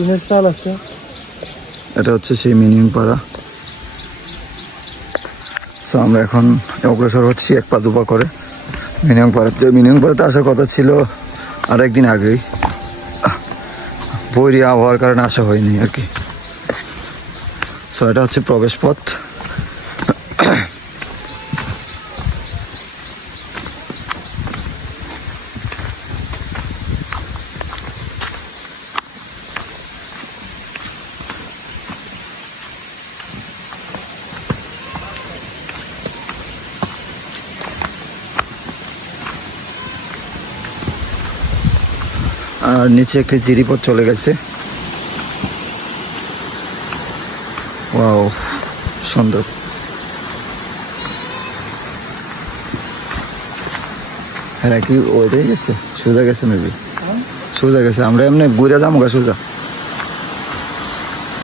টিনের চাল আছে। এটা হচ্ছে সেই মিনিং পাড়া। সো আমরা এখন অগ্রসর হচ্ছি এক পা দুপা করে। মিনিং পাড়াতে মিনিং পাড়াতে আসার কথা ছিল আর একদিন আগেই। বৈরি আবহাওয়ার কারণে আসা হয়নি আর কি। সো এটা হচ্ছে প্রবেশ পথ আর নিচে একটি জিরিপথ চলে গেছে। ওয়াও সুন্দর। হ্যাঁ কি ওইটাই গেছে? সোজা গেছে মেবি সোজা গেছে। আমরা এমনি বুড়া যাব গা সোজা।